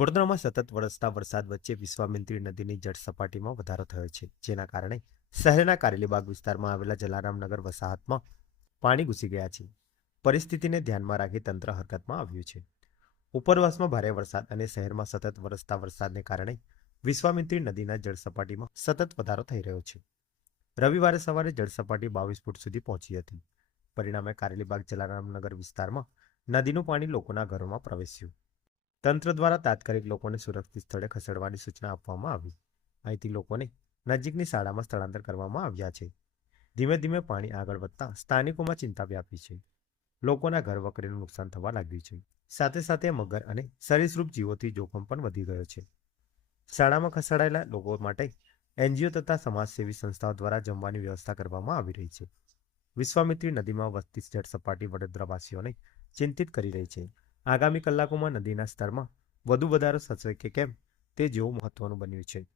વડોદરામાં સતત વરસતા વરસાદ વચ્ચે વિશ્વામિત્રી નદીની જળ સપાટીમાં વધારો થયો છે, જેના કારણે શહેરના કારેલીબાગ વિસ્તારમાં આવેલા જલારામનગર વસાહતમાં પાણી ઘૂસી ગયા છે. પરિસ્થિતિને ધ્યાનમાં રાખી તંત્ર હરકતમાં આવ્યું છે. ઉપરવાસમાં ભારે વરસાદ અને શહેરમાં સતત વરસતા વરસાદને કારણે વિશ્વામિત્રી નદીના જળ સપાટીમાં સતત વધારો થઈ રહ્યો છે. રવિવારે સવારે જળ સપાટી 22 ફૂટ સુધી પહોંચી હતી. પરિણામે કારેલીબાગ જલારામનગર વિસ્તારમાં નદીનું પાણી લોકોના ઘરોમાં પ્રવેશ્યું. તંત્ર દ્વારા તાત્કાલિક લોકોને સુરક્ષિત સ્થળે ખસેડવાની સૂચના આપવામાં આવી. અહીંથી લોકોને નજીકની શાળામાં સ્થળાંતર કરવામાં આવ્યા છે. ધીમે ધીમે પાણી આગળ વધતા સ્થાનિકોમાં ચિંતા વ્યાપી છે. લોકોના ઘર વકરીનું નુકસાન થવા લાગ્યું છે. સાથે સાથે મગર અને સરીસૃપ જીવોથી જોખમ પણ વધી ગયો છે. શાળામાં ખસેડાયેલા લોકો માટે એનજીઓ તથા સમાજસેવી સંસ્થાઓ દ્વારા જમવાની વ્યવસ્થા કરવામાં આવી રહી છે. વિશ્વામિત્રી નદીમાં વધતી જળ સપાટી વડોદરાવાસીઓને ચિંતિત કરી રહી છે. આગામી કલાકોમાં નદીના સ્તરમાં વધુ વધારો થશે કે કેમ તે જોવું મહત્વનું બન્યું છે.